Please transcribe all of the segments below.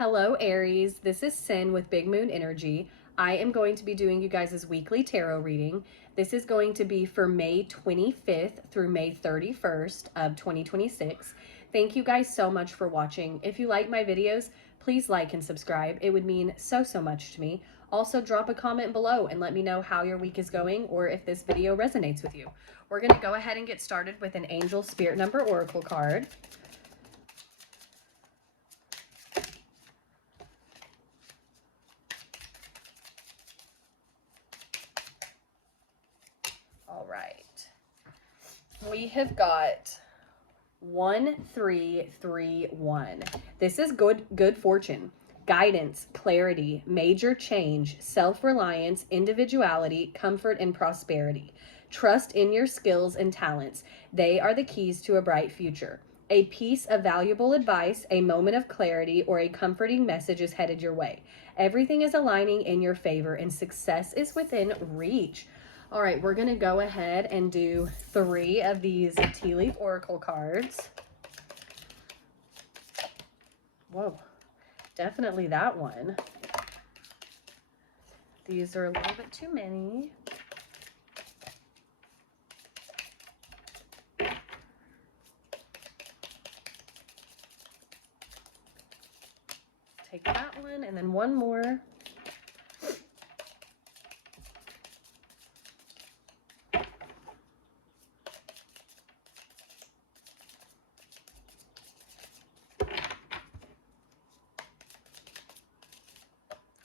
Hello, Aries. This is Sin with Big Moon Energy. I am going to be doing you guys' weekly tarot reading. This is going to be for May 25th through May 31st of 2026. Thank you guys so much for watching. If you like my videos, please like and subscribe. It would mean so much to me. Also, drop a comment below and let me know how your week is going or if this video resonates with you. We're going to go ahead and get started with an Angel Spirit Number Oracle card. All right. We have got 1331. This is good fortune, guidance, clarity, major change, self-reliance, individuality, comfort, and prosperity. Trust in your skills and talents. They are the keys to a bright future. A piece of valuable advice, a moment of clarity, or a comforting message is headed your way. Everything is aligning in your favor and success is within reach. All right, we're going to go ahead and do 3 of these tea leaf oracle cards. Whoa, definitely that one. These are a little bit too many. Take that one and then one more.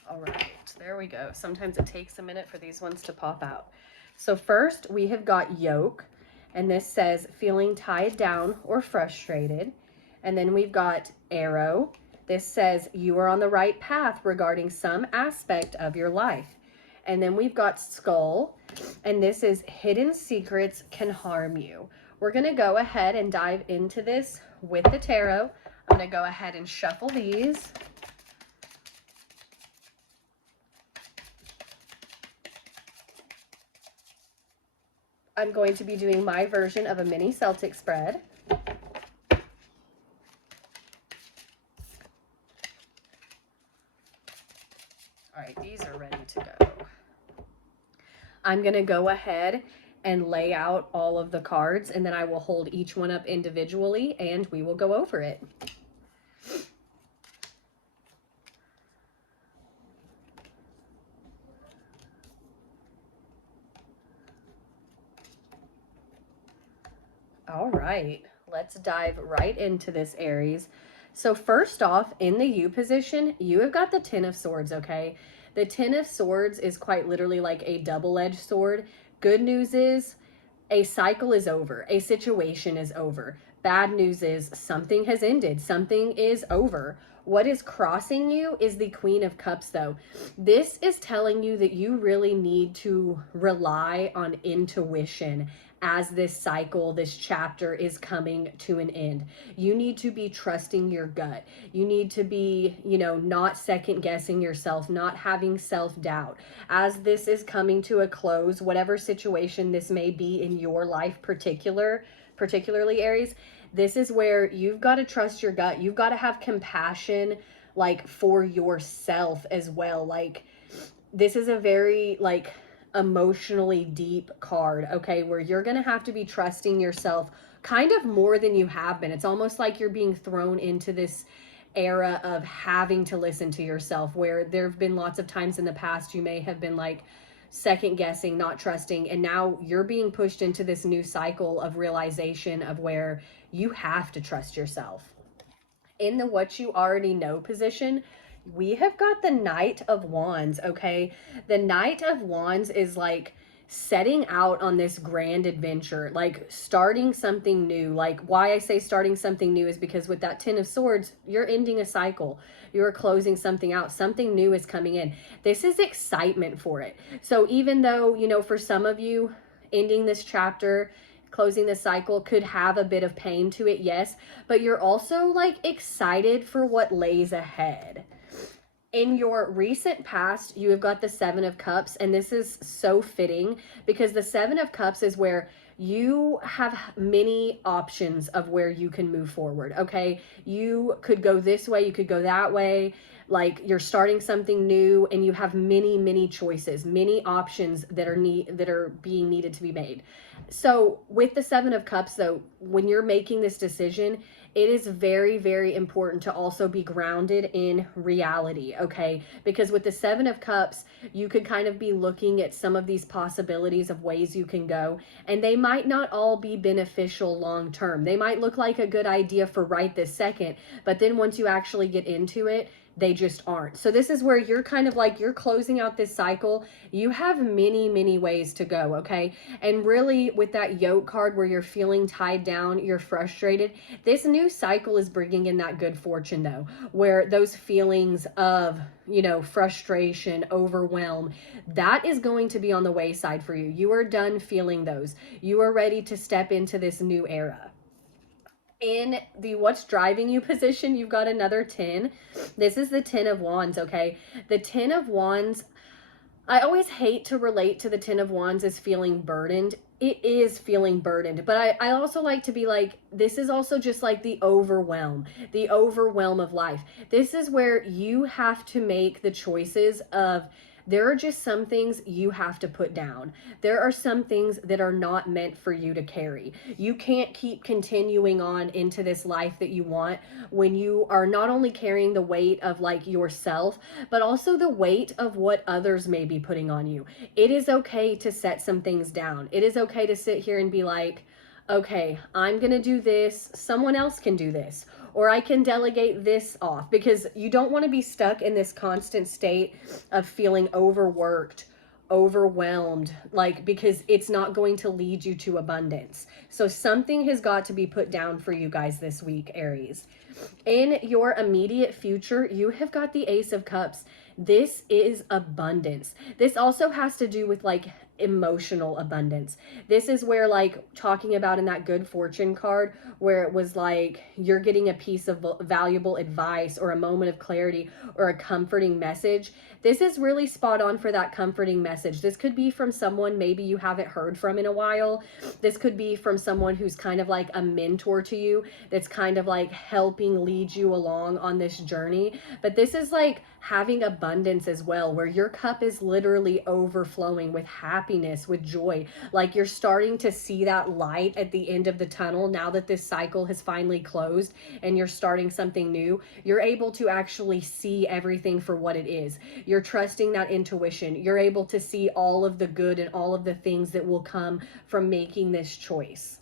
All right, there we go. Sometimes it takes a minute for these ones to pop out. So first we have got yoke, and this says feeling tied down or frustrated. And then we've got arrow. This says you are on the right path regarding some aspect of your life. And then we've got skull, and this is hidden secrets can harm you. We're going to go ahead and dive into this with the tarot. I'm going to go ahead and shuffle these. I'm going to be doing my version of a mini Celtic spread. All right, these are ready to go. I'm going to go ahead and lay out all of the cards, and then I will hold each one up individually, and we will go over it. All right, let's dive right into this, Aries. So first off, in the U position, you have got the Ten of Swords, okay? The Ten of Swords is quite literally like a double-edged sword. Good news is a cycle is over. A situation is over. Bad news is something has ended. Something is over. What is crossing you is the Queen of Cups, though. This is telling you that you really need to rely on intuition as this cycle, this chapter is coming to an end. You need to be trusting your gut. You need to be, not second guessing yourself, not having self-doubt. As this is coming to a close, whatever situation this may be in your life particularly Aries, this is where you've got to trust your gut. You've got to have compassion, for yourself as well. This is a very, emotionally deep card, okay, where you're gonna have to be trusting yourself kind of more than you have been. It's almost like you're being thrown into this era of having to listen to yourself, where there have been lots of times in the past you may have been second guessing, not trusting, and now you're being pushed into this new cycle of realization of where you have to trust yourself. In the what you already know position, we have got the Knight of Wands, okay? The Knight of Wands is setting out on this grand adventure, starting something new. Why I say starting something new is because with that Ten of Swords, you're ending a cycle. You're closing something out. Something new is coming in. This is excitement for it. So even though, for some of you, ending this chapter, closing the cycle could have a bit of pain to it, yes, but you're also excited for what lays ahead. In your recent past, you have got the Seven of Cups, and this is so fitting because the Seven of Cups is where you have many options of where you can move forward, okay? You could go this way, you could go that way. Like you're starting something new and you have many choices, many options that are being needed to be made. So with the 7 of Cups though, when you're making this decision, it is very important to also be grounded in reality, okay? Because with the 7 of Cups, you could kind of be looking at some of these possibilities of ways you can go, and they might not all be beneficial long term. They might look like a good idea for right this second, but then once you actually get into it, they just aren't. So this is where you're kind of like, you're closing out this cycle. You have many ways to go, okay? And really with that yoke card where you're feeling tied down, you're frustrated, this new cycle is bringing in that good fortune though, where those feelings of, you know, frustration, overwhelm, that is going to be on the wayside for you. You are done feeling those. You are ready to step into this new era. In the what's driving you position, you've got another 10. This is the 10 of Wands, okay? The 10 of Wands, I always hate to relate to the 10 of Wands as feeling burdened. It is feeling burdened, but I also like to be like, this is also just like the overwhelm of life. This is where you have to make the choices of, there are just some things you have to put down. There are some things that are not meant for you to carry. You can't keep continuing on into this life that you want when you are not only carrying the weight of like yourself, but also the weight of what others may be putting on you. It is okay to set some things down. It is okay to sit here and be like, okay, I'm going to do this. Someone else can do this. Or I can delegate this off, because you don't want to be stuck in this constant state of feeling overworked, overwhelmed, like, because it's not going to lead you to abundance. So something has got to be put down for you guys this week, Aries. In your immediate future, you have got the Ace of Cups. This is abundance. This also has to do with like emotional abundance. This is where, like, talking about in that good fortune card, where it was like you're getting a piece of valuable advice or a moment of clarity or a comforting message. This is really spot on for that comforting message. This could be from someone maybe you haven't heard from in a while. This could be from someone who's kind of like a mentor to you, that's kind of like helping lead you along on this journey. But this is like having abundance as well, where your cup is literally overflowing with happiness, with joy. Like you're starting to see that light at the end of the tunnel now that this cycle has finally closed and you're starting something new. You're able to actually see everything for what it is. You're trusting that intuition. You're able to see all of the good and all of the things that will come from making this choice.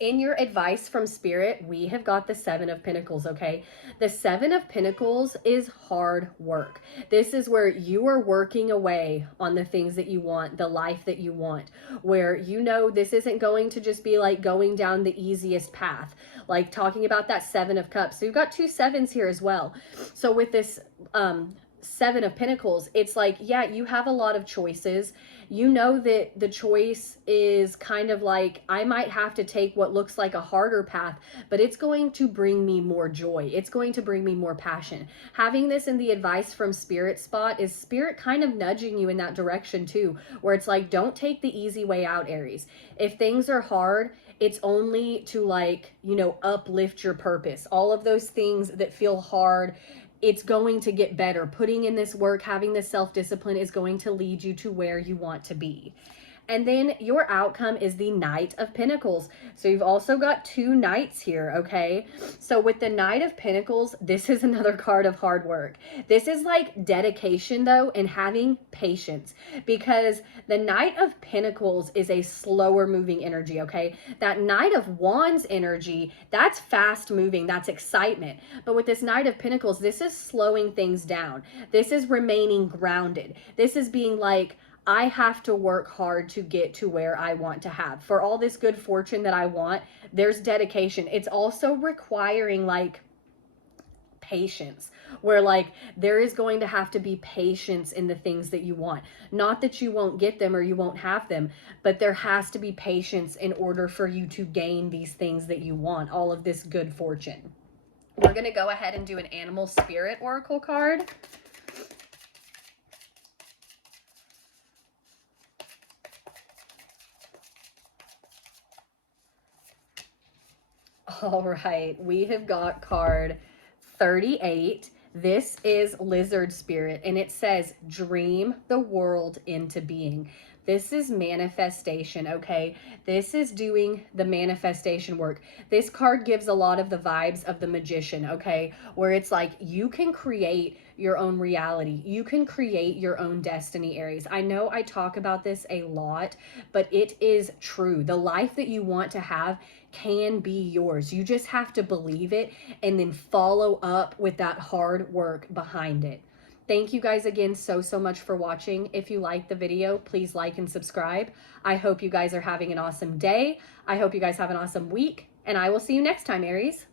In your advice from Spirit, we have got the 7 of Pentacles, okay? The 7 of Pentacles is hard work. This is where you are working away on the things that you want, the life that you want, where you know this isn't going to just be like going down the easiest path, like talking about that 7 of Cups. So you've got 2 sevens here as well. So with this 7 of Pentacles, it's like, yeah, you have a lot of choices. You know that the choice is kind of like, I might have to take what looks like a harder path, but it's going to bring me more joy. It's going to bring me more passion. Having this in the advice from Spirit spot is Spirit kind of nudging you in that direction too, where it's like, don't take the easy way out, Aries. If things are hard, it's only to, like, you know, uplift your purpose. All of those things that feel hard, it's going to get better. Putting in this work, having this self-discipline is going to lead you to where you want to be. And then your outcome is the Knight of Pentacles. So you've also got 2 knights here, okay? So with the Knight of Pentacles, this is another card of hard work. This is like dedication though, and having patience, because the Knight of Pentacles is a slower moving energy, okay? That Knight of Wands energy, that's fast moving, that's excitement. But with this Knight of Pentacles, this is slowing things down. This is remaining grounded. This is being like, I have to work hard to get to where I want to have. For all this good fortune that I want, there's dedication. It's also requiring like patience, where like there is going to have to be patience in the things that you want. Not that you won't get them or you won't have them, but there has to be patience in order for you to gain these things that you want, all of this good fortune. We're going to go ahead and do an animal spirit oracle card. All right, we have got card 38. This is Lizard Spirit, and it says, dream the world into being. This is manifestation, okay? This is doing the manifestation work. This card gives a lot of the vibes of the magician, okay? Where it's like you can create your own reality. You can create your own destiny, Aries. I know I talk about this a lot, but it is true. The life that you want to have can be yours. You just have to believe it and then follow up with that hard work behind it. Thank you guys again so much for watching. If you liked the video, please like and subscribe. I hope you guys are having an awesome day. I hope you guys have an awesome week, and I will see you next time, Aries.